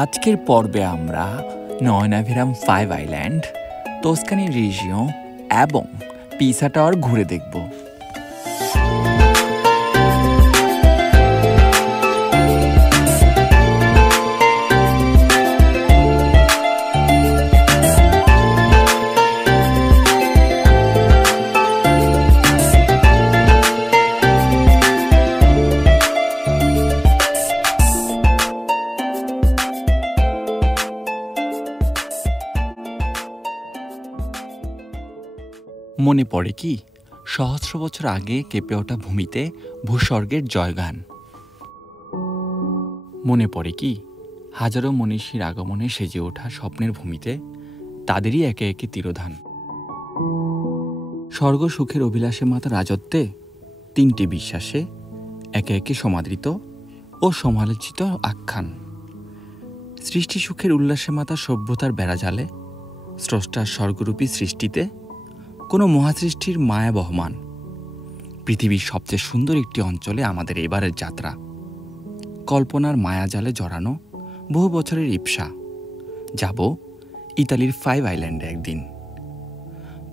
আজকের পর্বে আমরা নয়নাভিরাম 5 আইল্যান্ড, তোস্কানি রিজিয়ন এবং পিসা টাওয়ার ঘুরে দেখব। মনে পড়ে কি সহস্র বছর আগে কেঁপে ওঠা ভূমিতে ভূস্বর্গের জয়গান? মনে পড়ে কি হাজারো মনীষীর আগমনে সেজে ওঠা স্বপ্নের ভূমিতে তাদেরই একে একে তিরোধান? স্বর্গ সুখের অভিলাষে মাতা রাজত্বে তিনটি বিশ্বাসে একে একে সমাদৃত ও সমালোচিত আখ্যান। সৃষ্টি সুখের উল্লাসে মাতা সভ্যতার বেড়াজালে, স্রষ্টার স্বর্গরূপী সৃষ্টিতে কোনো মহাসৃষ্টির মায়া বহমান। পৃথিবীর সবচেয়ে সুন্দর একটি অঞ্চলে আমাদের এবারের যাত্রা। কল্পনার মায়াজালে জড়ানো বহু বছরের ইপ্সা। যাব ইতালির 5 আইল্যান্ডে একদিন।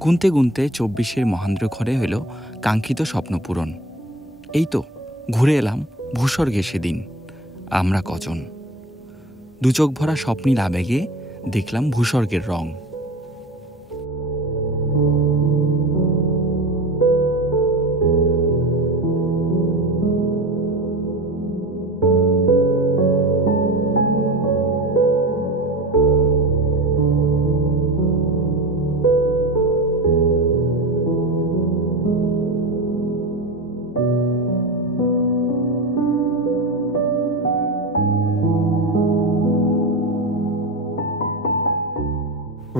গুনতে গুনতে 24-এর মহেন্দ্র ঘরে হইল কাঙ্ক্ষিত স্বপ্ন পূরণ। এই তো ঘুরে এলাম ভূস্বর্গে সেদিন। আমরা কজন দুচোখ ভরা স্বপ্নীল আবেগে দেখলাম ভূস্বর্গের রং।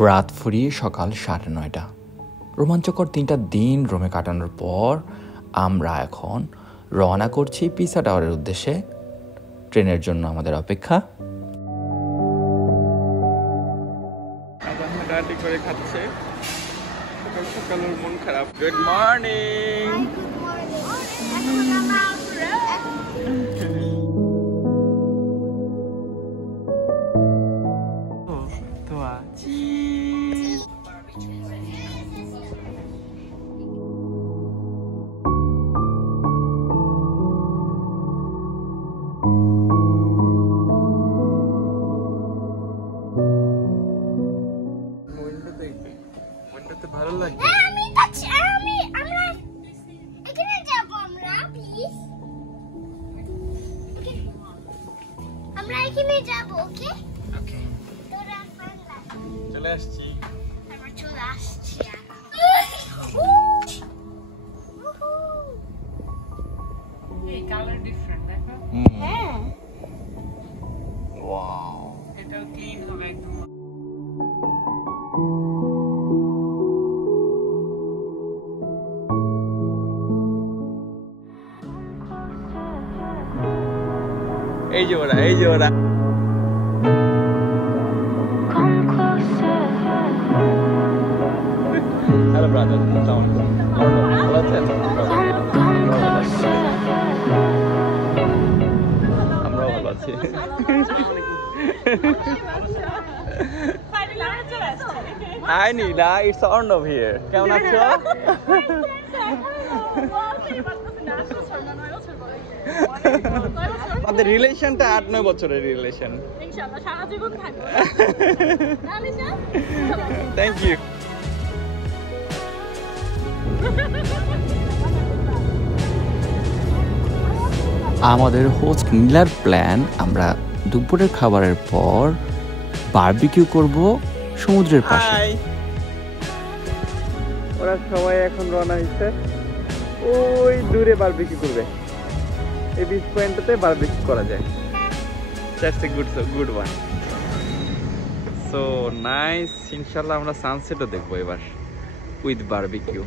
রাত ফুরিয়ে সকাল 9:30। রোমাঞ্চকর 3টা দিন রোমে কাটানোর পর আমরা এখন রওনা করছি পিসা টাওয়ারের উদ্দেশ্যে। ট্রেনের জন্য আমাদের অপেক্ষা। করে খাচ্ছে সকাল সকাল, মন খারাপ। Good morning. ভালো লাগে। আমরা এখানে যাব। ওকে ওকে, তোরা চলে আসছি। আমরা চলে আসছি। এই কালার ডিফারেন্ট দেখো। হ্যাঁ, ওয়াও, এটাও ক্লিন হবে একদম। এই যে ওরা, এই যে ওরা। হ্যালো ব্রাদার, ভালো আছেন? আমরাও ভালো আছি। Hi Nila, it's Arnab here. কেমন আছো? আমাদের রিলেশনটা 8-9 বছরের রিলেশন। ইনশাআল্লাহ সারা জীবন থাকবে। Thank you. আমাদের হোস্ট নীলার প্ল্যান, আমরা দুপুরের খাবারের পর বারবিকিউ করব সমুদ্রের পাশে। হাই, ওরা সবাই এখন রওনা হয়েছে। ওই দূরে বারবিকিউ করবে। এই বিচ পয়েন্টটাতে বারবিকিউ করা যায়। That's a good one. So nice. ইনশাআল্লাহ আমরা সানসেটও দেখবো এবার উইথ বারবিকিউ।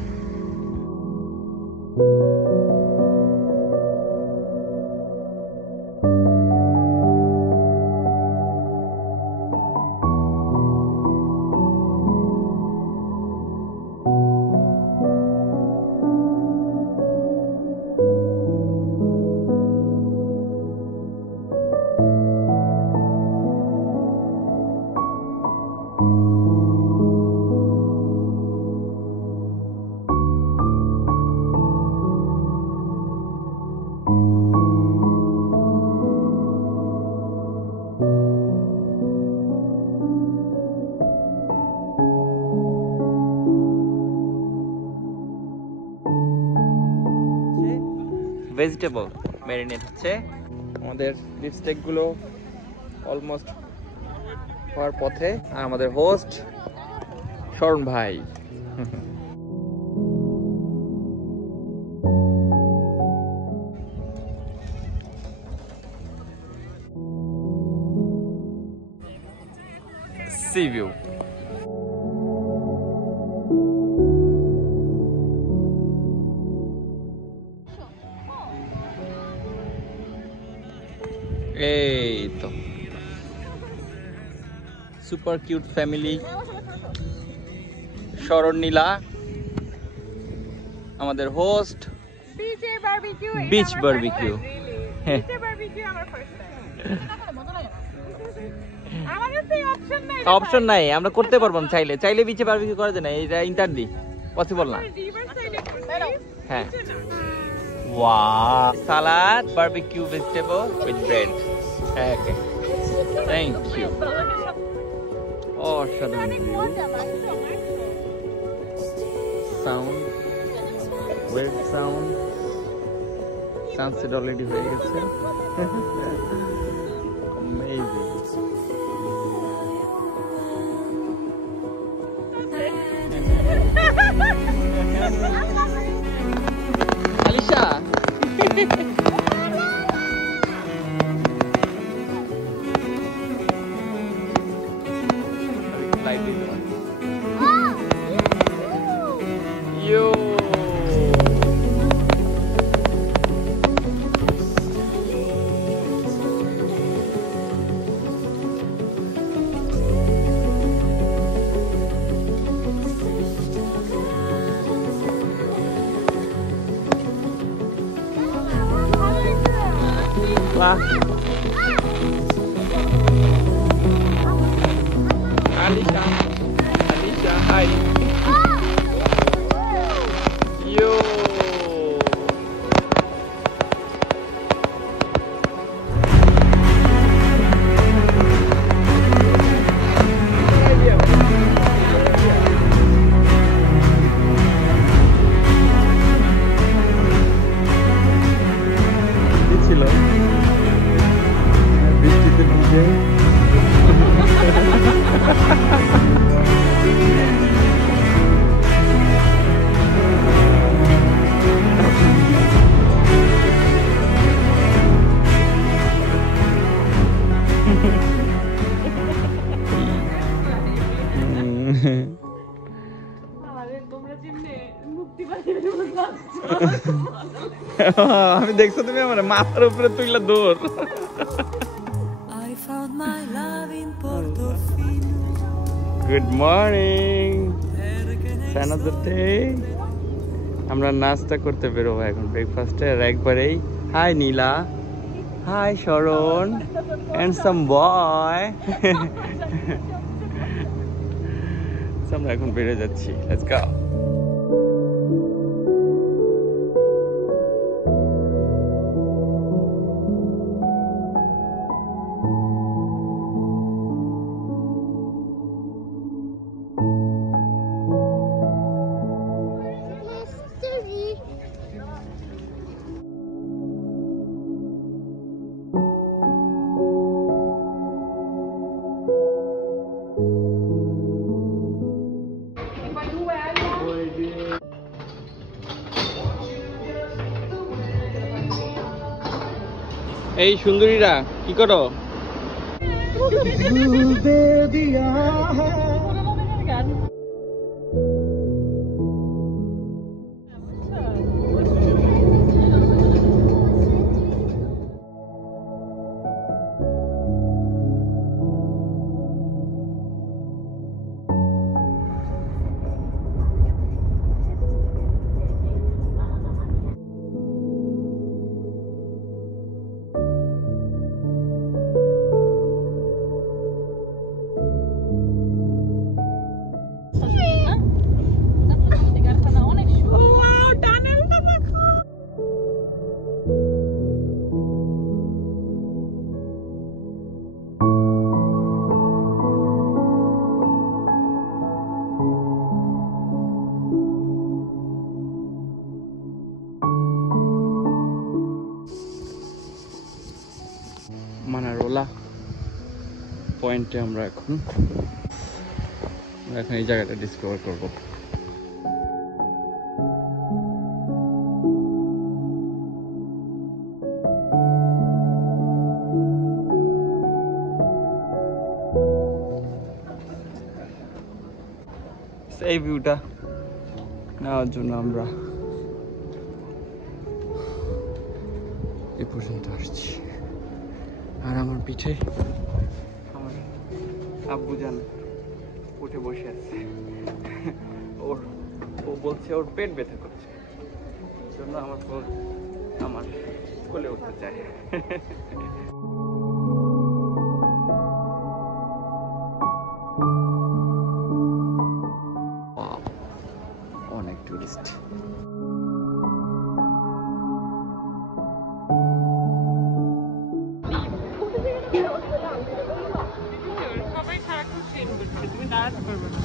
ভেজিটেবল ম্যারিনেট হচ্ছে। আমাদের লিপস্টিক গুলো অলমোস্ট হওয়ার পথে। আর আমাদের হোস্ট শরণ ভাই। C view. এই তো সুপার কিউট ফ্যামিলি। শরণ নীলা আমাদের হোস্ট। Beach barbecue. অপশন নাই, আমরা করতে পারবো না। চাইলে চাইলে বিচে বারবিকিউ করা যায় না, এটা ইন্টারলি পসিবল না। হ্যাঁ, wow, salad, barbecue vegetable with bread. Okay, thank you. Oh, sudden view, sound, weird sound. Sunset already হয়ে গেছে। Amazing. Alisha. Like this one. Yo. Wah. Alisha. Alisha, hi. Yo. ছিল বৃষ্টিতে ভিজে আমি দেখছো তুমি আমার মাথার উপরে তুইলা দৌড়। Good morning, another day. আমরা নাস্তা করতে বেরোবো এখন ব্রেকফাস্টে। আর একবারেই হাই নীলা, হাই শরণ, হ্যান্ডসাম বয়। আমরা এখন বেরো যাচ্ছি, লেটস গো। এই সুন্দরীরা কি করো? পয়েন্টে আমরা এখন এই জায়গাটা ডিসকভার করব। এই ভিউটা নেওয়ার জন্য আমরা এই পর্যন্ত আসছি। আর আমার পিঠে আমার আব্বুজান উঠে বসে আছে। ও বলছে ওর পেট ব্যথা করছে, জন্য আমার কোলে উঠতে চায়। অনেক টুরিস্ট। সবাই সারাক্ষণ ট্রেন করছে, তুমি দাঁড়াতে পারবে না।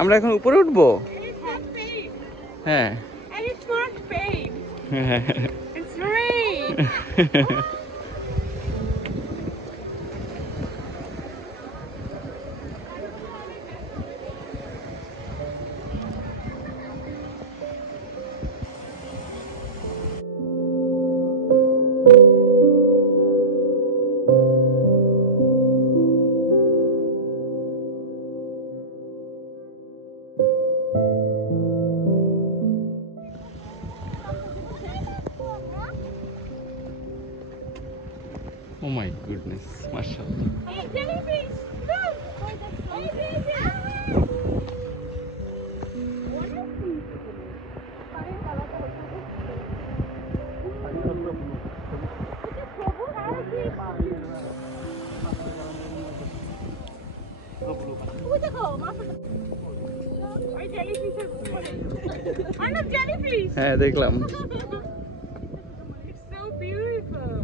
আমরা এখন উপরে উঠবো। হ্যাঁ And it's not pain. It's rain. Oh my goodness, mashallah. Hey, jellyfish! Look! Hey, jellyfish! হ্যাঁ দেখলাম। It's so beautiful.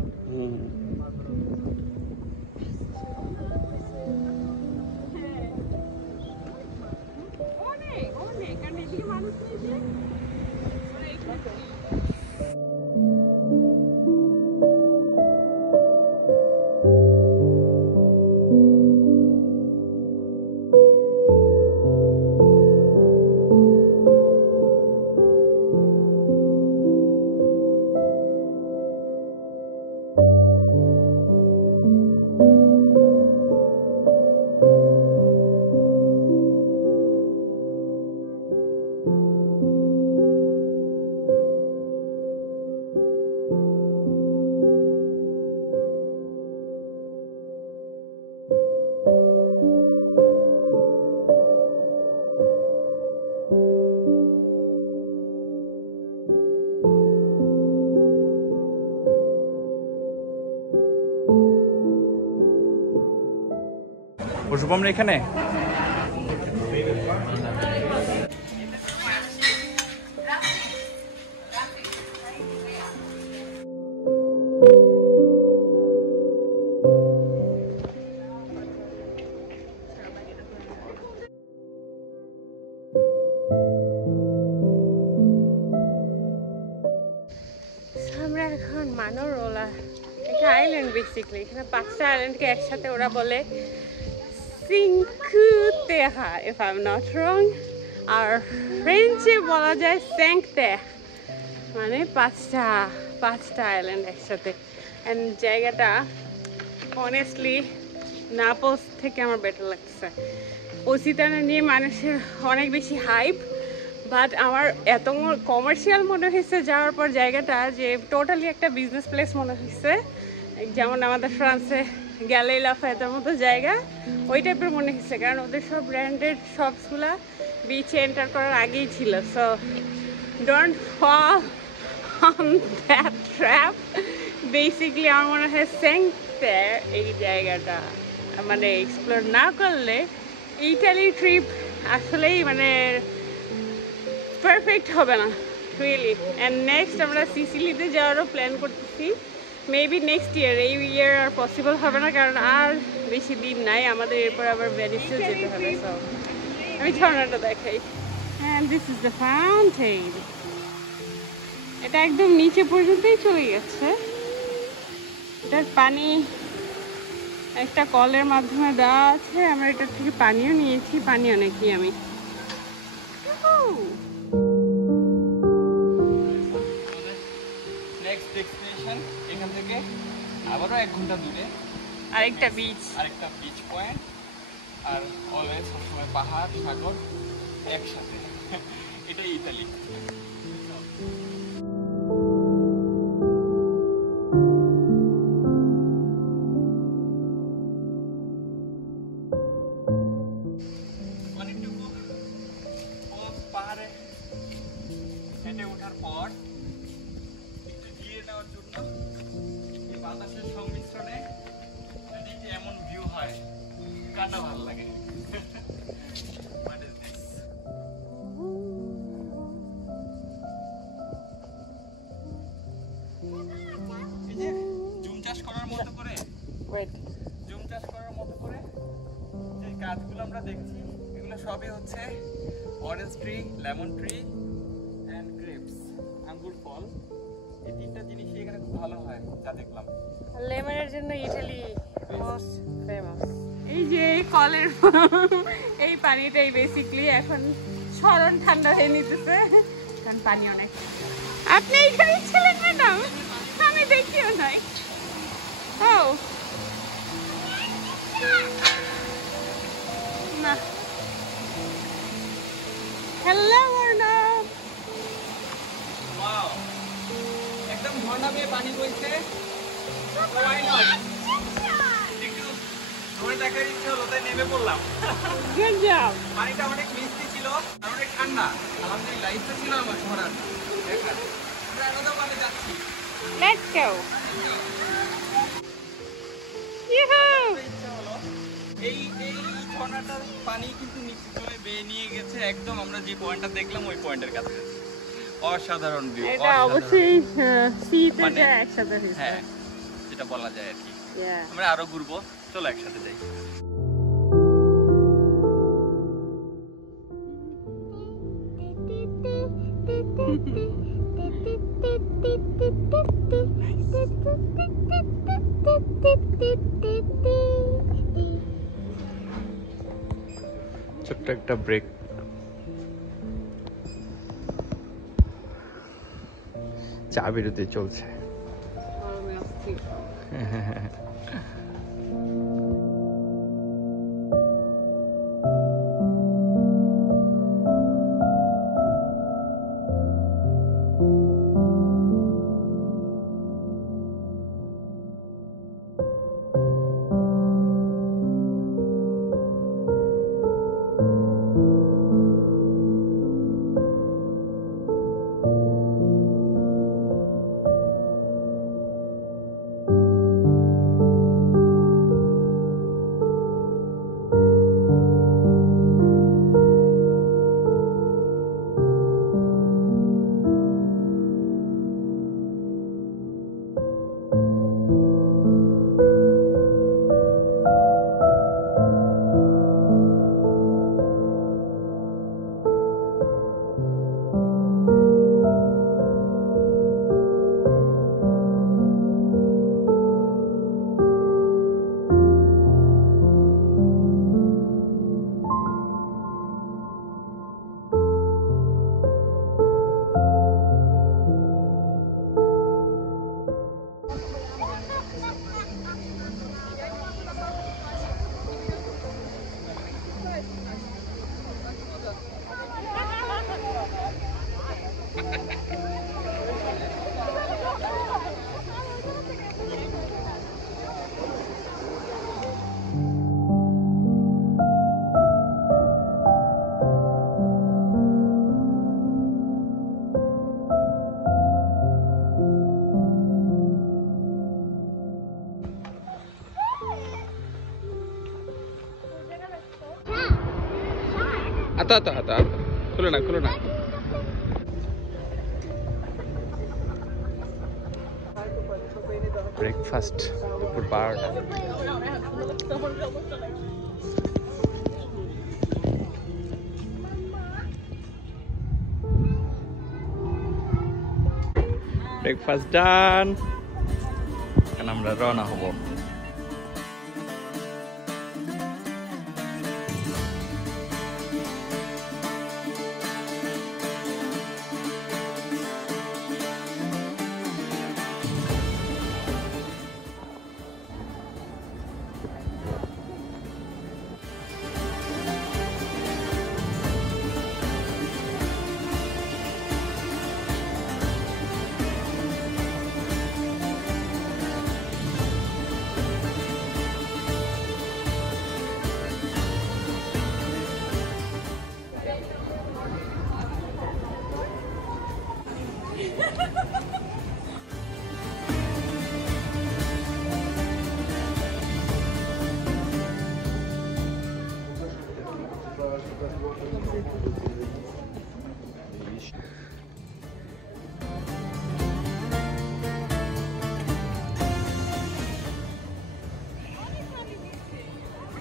অনেক কারণ এদিকে মানুষ নেই যে অনেক বেশি। বসবো আমরা এখানে। আমরা এখন মানোরোলা, একটা আইল্যান্ড বেসিক্যালি। এখানে 5টা আইল্যান্ডকে একসাথে ওরা বলে সিঙ্কু তেহা, if I am not wrong. আর ফ্রেঞ্চে বলা যায় স্যাংতে, মানে পাঁচটা আইল্যান্ড একসাথে। অ্যান্ড জায়গাটা অনেস্টলি নাপলস থেকে আমার বেটার লাগছে। পসিতানা নিয়ে মানুষের অনেক বেশি হাইপ, বাট আমার এত কমার্শিয়াল মনে হয়েছে যাওয়ার পর জায়গাটা, যে টোটালি একটা বিজনেস প্লেস মনে হয়েছে। যেমন আমাদের ফ্রান্সে গ্যালে লাফায়েতের মতো জায়গা, ওই টাইপের মনে হয়েছে, কারণ ওদের সব ব্র্যান্ডেড শপসগুলা বিচে এন্টার করার আগেই ছিল। So don't fall on that trap. Basically আমার মনে হয় সেন্টে এই জায়গাটা মানে এক্সপ্লোর না করলে ইটালি ট্রিপ আসলেই মানে পারফেক্ট হবে না রিয়েলি। অ্যান্ড নেক্সট আমরা সিসিলিতে যাওয়ারও প্ল্যান করতেছি, মেবি নেক্সট ইয়ার। এই ইয়ার আর পসিবল হবে না কারণ আর বেশি দিন নাই আমাদের, এরপর আবার ভ্যানিসেও যেতে হবে। সো আমি ঝর্ণাটা দেখাই। And this is the fountain. এটা একদম নিচে পর্যন্তই চলে গেছে। এটার পানি একটা কলের মাধ্যমে দেওয়া আছে, আমরা এটার থেকে পানিও নিয়েছি, পানি অনেকই আমি। নেক্সট ডেস্টিনেশন এখান থেকে আবারও 1 ঘন্টা দূরে আরেকটা বিচ। আরেকটা বিচ পয়েন্ট, আর অলওয়েজ সবসময় পাহাড় সাগর একসাথে। এটাই ইতালি। অনেকটুকু পাহাড়ে হেঁটে ওঠার পর একটু জিরিয়ে নেওয়ার জন্য এই বাতাসের সংমিশ্রণে যদি যে এমন ভিউ হয়, কাটা ভালো লাগে। What is this? এই যে জুম চাষ করার মতো করে, জুম চাষ করার মতো করে যে গাছগুলো আমরা দেখছি, এগুলো সবই হচ্ছে orange tree, lemon tree and grapes, আঙ্গুর ফল। এই তিনটা জিনিসই এখানে খুব ভালো হয় যা দেখলাম। লেমনের জন্য ইটালি মোস্ট ফেমাস। এই যে কলের এই পানিটাই বেসিক্যালি এখন সরণ ঠান্ডা হয়ে নিতেছে, কারণ পানি অনেক। আপনি এখানে ছিলেন ম্যাডাম? আমি দেখিও নাই। ও না, হ্যালো অর্ণব। ওয়াও, একদম ঝর্ণা বেয়ে পানি বইছে। Why not? একটু ধরে দেখার ইচ্ছে হলো তাই নেমে পড়লাম। Good job. পানিটা অনেক মিষ্টি ছিল আর অনেক ঠান্ডা। আলহামদুলিল্লাহ, ইচ্ছা ছিল আমার ঘোরার দেখার। আমরা এখনো পানি যাচ্ছি। Let's go. ইহু! ইচ্ছা হলো এই এই ঝর্ণাটার পানি কিন্তু নিচে চলে বেয়ে নিয়ে গেছে একদম আমরা যে পয়েন্টটা দেখলাম ওই পয়েন্টের কাছে। অসাধারণ ভিউ। এটা অবশ্যই সিতে মানে- যা একসাথে হয়েছে। হ্যাঁ, যেটা বলা যায় আর কি। Yeah. আমরা আরো ঘুরবো, চলো একসাথে যাই। ছোট্ট একটা ব্রেক। চা বিরতি চলছে। হাতা হাতা হাতা খুলে না খুলে না। ব্রেকফাস্ট দুপুর 12টা। ব্রেকফাস্ট ডান, এখন আমরা রওনা হব।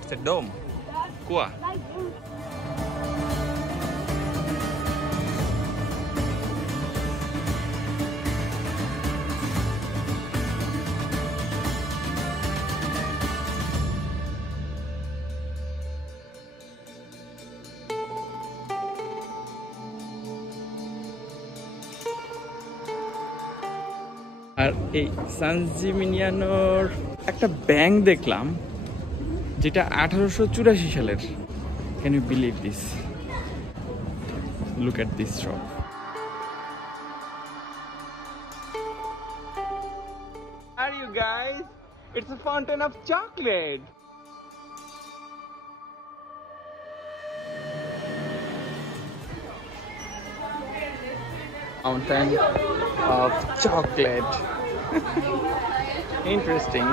It's a dome. Kuah. আর এই সানজিমিনিয়ানোর একটা ব্যাংক দেখলাম যেটা 1884 সালের। Can you believe this? Look at this shop. Are you guys? It's a fountain of chocolate. Fountain of chocolate. Interesting.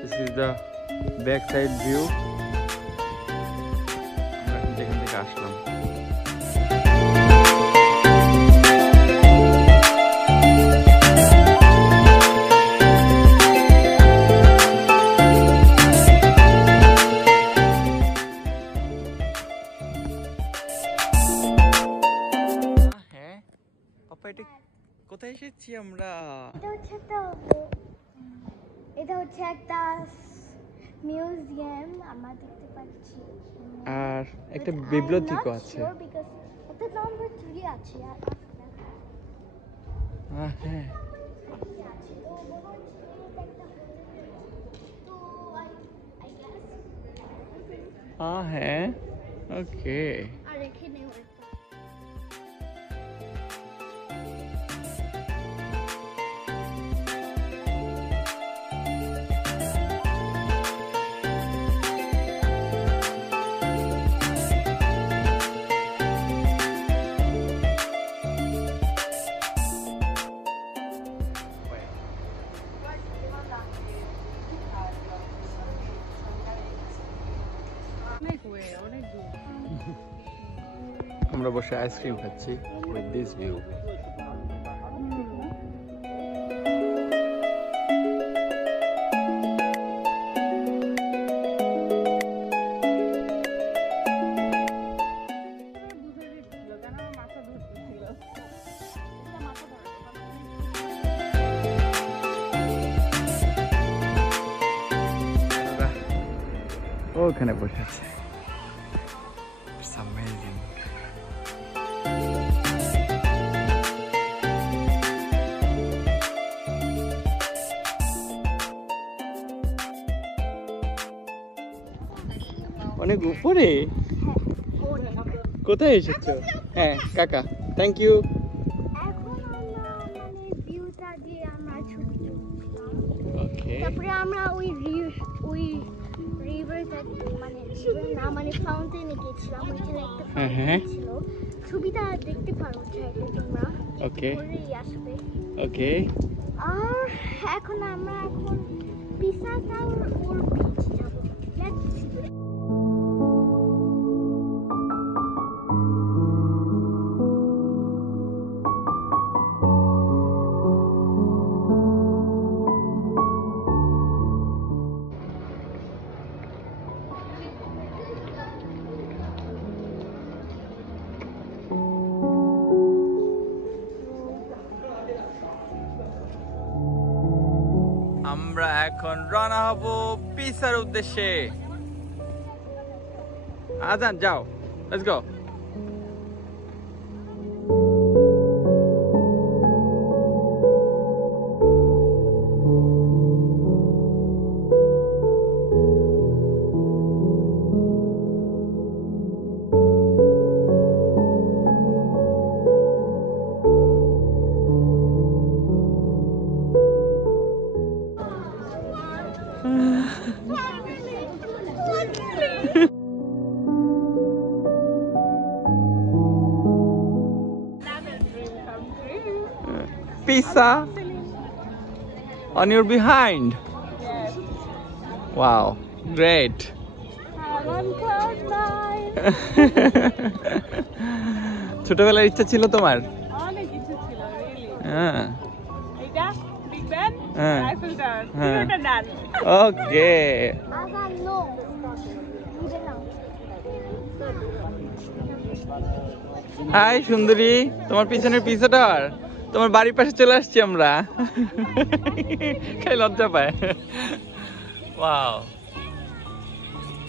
This is the backside view. আমরা যেখান থেকে আসলাম। হ্যাঁ পাপা, এটা কোথায় এসেছি আমরা? এটা হচ্ছে একটা মিউজিয়াম আমরা দেখতে পাচ্ছি, আর একটা বিব্লিওথেকও আছে। একটা নম্বর 3 আছে। হ্যাঁ হ্যাঁ, ওকে। আর এখানে আমরা বসে আইসক্রিম খাচ্ছি উইথ দিস ভিউ। ওখানে বসে আছে। It's amazing. অনেক উপরে। কোথায় এসেছো? হ্যাঁ কাকা, থ্যাংক ইউ। এখন আমরা ভিউটা দিয়ে আমরা ছবি তুলছিলাম। আমরা ওই রিভারটা মানে river না মানে ফাউন্টেনে গেছিলাম, ওইখানে একটা হ্যাঁ। fountain ছিল। ছবিটা দেখতে পারো চাইলে তোমরা, ওকে পরেই আসবে। ওকে। আর এখন আমরা পিসা টাওয়ার ওর বিচ যাবো। Let's see. আমরা এখন রওনা হব পিসার উদ্দেশ্যে। আজান যাও, let's go. Pizza on your behind. Wow, great. ছোটবেলার ইচ্ছা ছিল তোমার? অনেক কিছু ছিল really। হ্যাঁ এটা বিগ ব্যান, হ্যাঁ। আইফেল টাওয়ার, হ্যাঁ। তিনটা done. Okay. Azan, no. Leave it now. হাই সুন্দরী, তোমার পিছনের পিছাটা তোমার বাড়ির পাশে চলে আসছি আমরা। খাই লজ্জা পায়। ওয়াও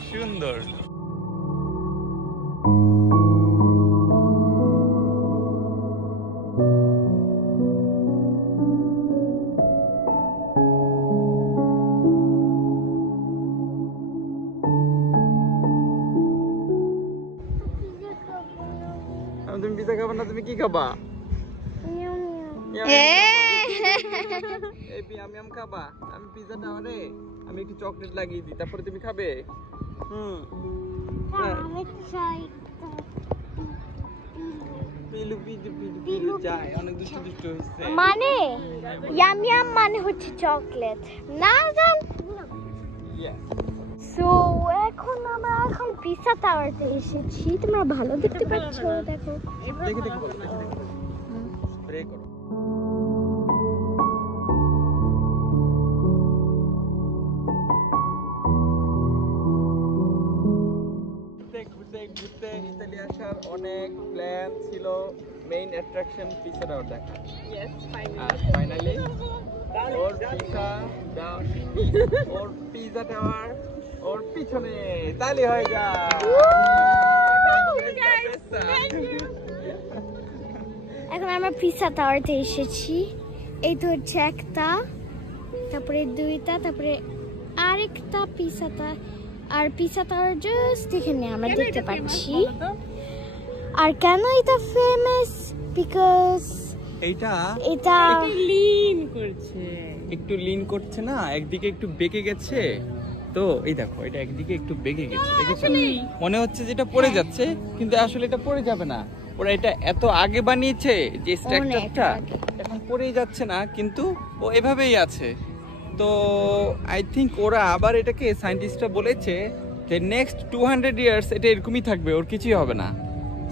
সুন্দর। তুমি পিজা খাবা না, তুমি কি খাবা? Meow, meow. মিয়াম মিয়াম খাবা? আমি পিজা টাওয়ারে আমি একটু চকলেট লাগিয়ে দিই, তারপরে তুমি খাবে। Let's try পিলু পিলু পিলু পিলু চাই, অনেক দুষ্টু দুষ্টু হচ্ছে। মানে ইয়াম ইয়াম মানে হচ্ছে চকলেট না জান। Yes. সো আমরা এখন পিসা টাওয়ারতে এসেছি, তোমরা ভালো দেখতে পাচ্ছ, দেখো। দেখে দেখে বলো, দেখে দেখে বলো। স্প্রে করো। ঘুরতে ঘুরতে ইতালি আসার অনেক প্ল্যান ছিল, মেইন অ্যাট্রাকশন পিজা টাওয়ার দেখা। Yes, finally. আর ফাইনালি ওর পিজা টাওয়ার ওর পিছনে তালি হয়ে যায়। এখন আমরা পিসা টাওয়ারতে এসেছি। এই তো হচ্ছে একটা, তারপরে দুইটা, তারপরে আরেকটা পিসা টাওয়ার। আর পিসা টাওয়ার জাস্ট এখানে আমরা দেখতে পাচ্ছি। আর কেন এটা ফেমাস? বিকজ এইটা এটা লিন করছে। একটু লিন করছে না, একদিকে একটু বেঁকে গেছে। তো এই দেখো, এটা একদিকে একটু বেঁকে গেছে, দেখেছো? মনে হচ্ছে যেটা পড়ে যাচ্ছে, কিন্তু আসলে এটা পড়ে যাবে না। ওরা এটা এত আগে বানিয়েছে যে স্ট্রাকচারটা এখন পড়েই যাচ্ছে না, কিন্তু ও এভাবেই আছে। তো আই থিঙ্ক ওরা আবার এটাকে, সায়েন্টিস্টরা বলেছে যে নেক্সট 200 ইয়ার্স এটা এরকমই থাকবে, ওর কিছুই হবে না।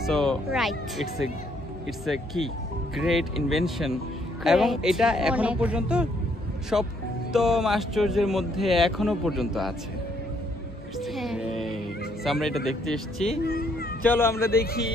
সো রাইট, ইটস এ কি গ্রেট ইনভেনশন। এবং এটা এখনো অনেক। পর্যন্ত সপ্তম আশ্চর্যের মধ্যে এখনো পর্যন্ত আছে। হ্যাঁ। So, আমরা এটা দেখতে এসেছি, চলো আমরা দেখি।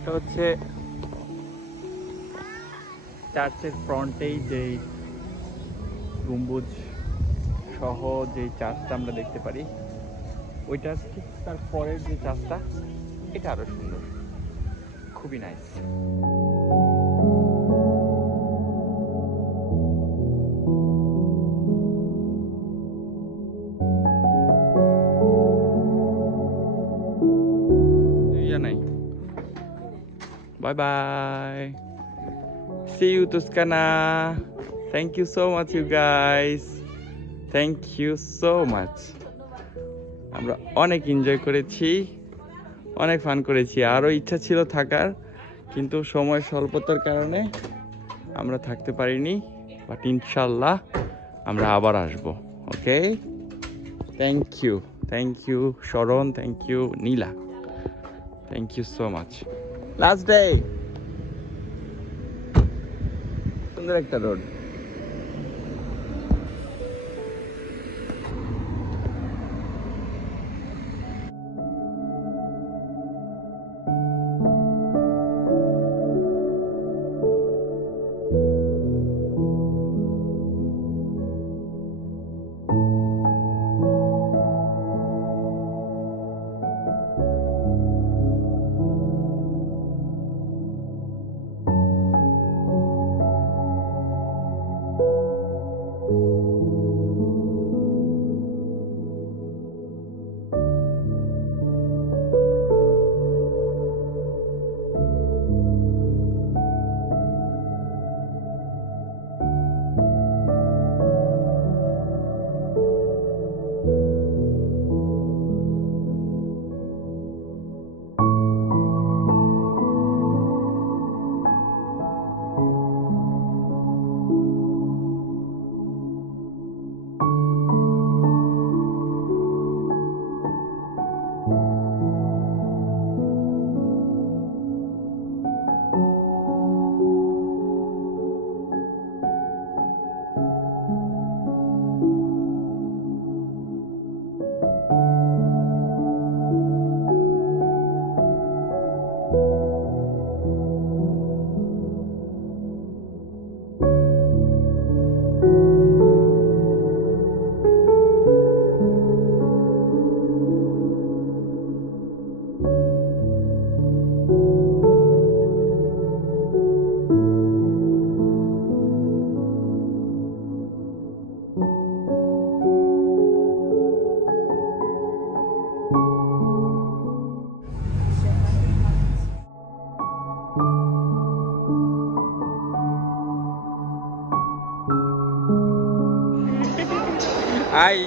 এটা হচ্ছে চার্চের ফ্রন্টেই যে গম্বুজ সহ যে চার্চটা আমরা দেখতে পারি, ওইটা ঠিক তার পরের যে চার্চটা, এটা আরো সুন্দর। খুবই nice. Bye bye. See you Toscana. Thank you so much you guys. Thank you so much. আমরা অনেক এনজয় করেছি, অনেক ফান করেছি। আরও ইচ্ছা ছিল থাকার, কিন্তু সময় স্বল্পতার কারণে আমরা থাকতে পারিনি। বাট ইনশাল্লাহ আমরা আবার আসবো। Okay, thank you Sharan, thank you Nila, thank you so much. Last day, সুন্দর একটা road. Hi.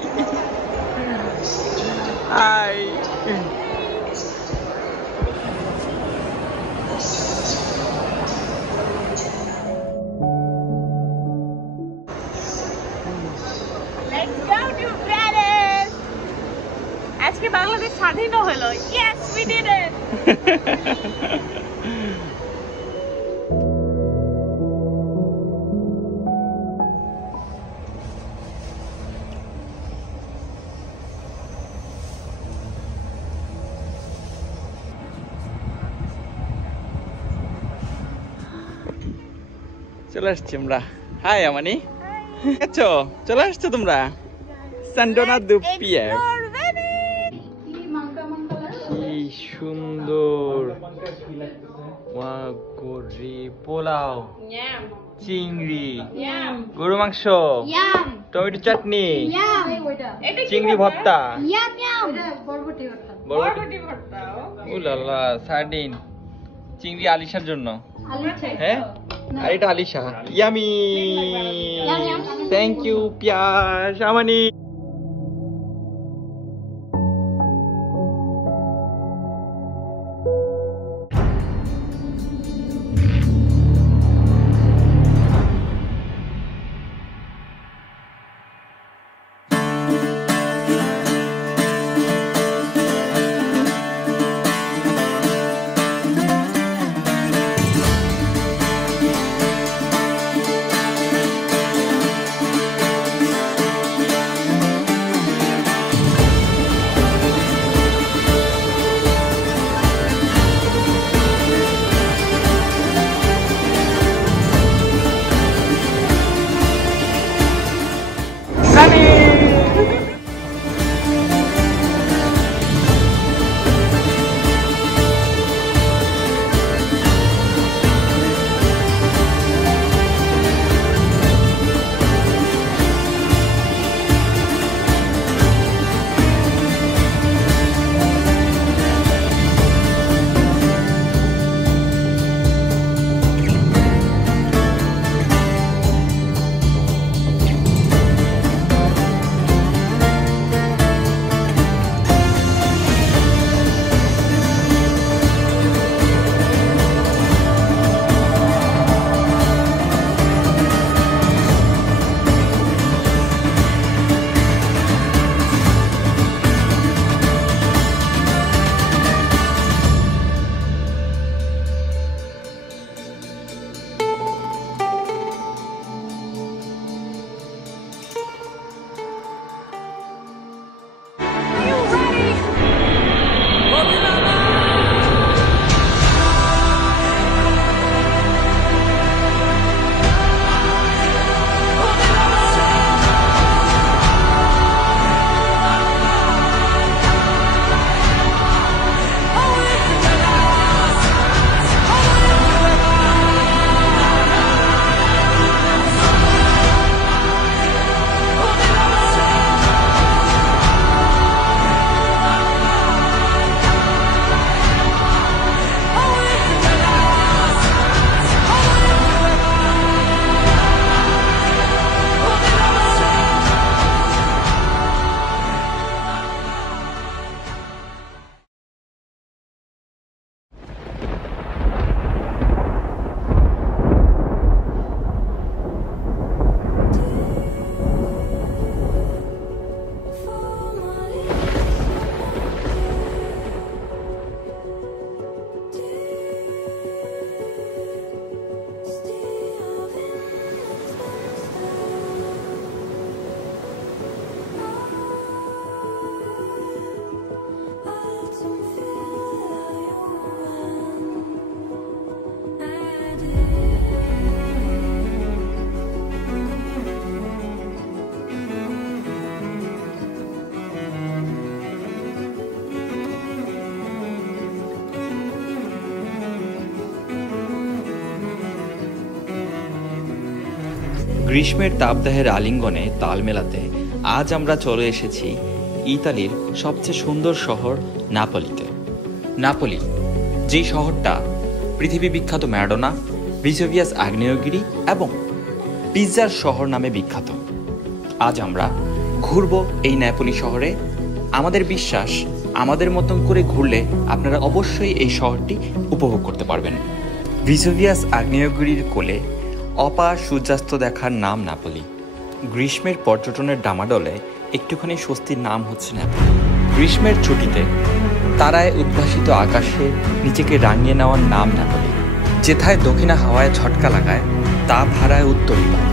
Hi. Let's go to Paris. আজকে বাংলাদেশ স্বাধীন হলো। Yes, we did it. চলে আসছি আমরা। হাই আমানি, আছো? চলে আসছো তোমরা? সান্ডোনা দুপিয়ে কি সুন্দর গরি পোলাও, চিংড়ি, গরু মাংস, টমেটো চাটনি, চিংড়ি ভর্তা, বরবটি ভর্তা, উলালা সার্ডিন, চিংড়ি আলিশার জন্য, হ্যাঁ, আর এটা আলিশা। ইয়ামি, থ্যাংক ইউ পিয়াস আমানি। গ্রীষ্মের তাপদাহের আলিঙ্গনে তাল মেলাতে আজ আমরা চলে এসেছি ইতালির সবচেয়ে সুন্দর শহর নাপোলিতে। নাপোলি, যেই শহরটা পৃথিবী বিখ্যাত ম্যারাডোনা, ভিসুভিয়াস আগ্নেয়গিরি এবং পিৎজার শহর নামে বিখ্যাত। আজ আমরা ঘুরব এই নেপোলি শহরে। আমাদের বিশ্বাস, আমাদের মতন করে ঘুরলে আপনারা অবশ্যই এই শহরটি উপভোগ করতে পারবেন। ভিসুভিয়াস আগ্নেয়গিরির কোলে অপার সূর্যাস্ত দেখার নাম নাপোলি। গ্রীষ্মের পর্যটনের ডামাডোলে একটুখানি স্বস্তির নাম হচ্ছে নাপোলি। গ্রীষ্মের ছুটিতে তারায় উদ্ভাসিত আকাশে নিজেকে রাঙিয়ে নেওয়ার নাম নাপোলি। যেথায় দক্ষিণা হাওয়ায় ঝটকা লাগায় তাপ হারায় উত্তরী বায়ু।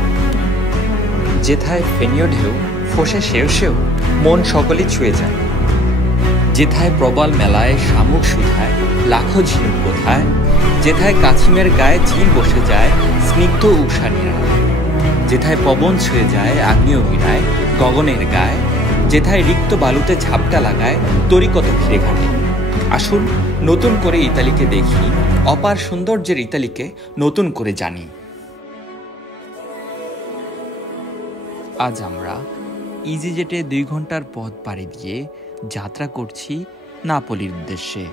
যেথায় ফেনীয় ঢেউ ফোঁসে সেও সেও মন সকলেই ছুঁয়ে যায়। যেথায় প্রবল মেলায় শামুক সুধায় লাখো ঝিনুক কোথায়। যেথায় কাছিমের গায়ে ঝিল বসে যায় স্নিগ্ধ উষা নিরায়। যেথায় পবন ছুঁয়ে যায় আগ্নেয়গিরায় গগনের গায়ে। যেথায় রিক্ত বালুতে ঝাপটা লাগায় তরিকত ঘিরে ঘাটে। আসুন নতুন করে ইতালিকে দেখি, অপার সৌন্দর্যের ইতালিকে নতুন করে জানি। আজ আমরা ইজিজেটে 2 ঘন্টার পথ পাড়ি দিয়ে যাত্রা করছি নাপোলির উদ্দেশ্যে।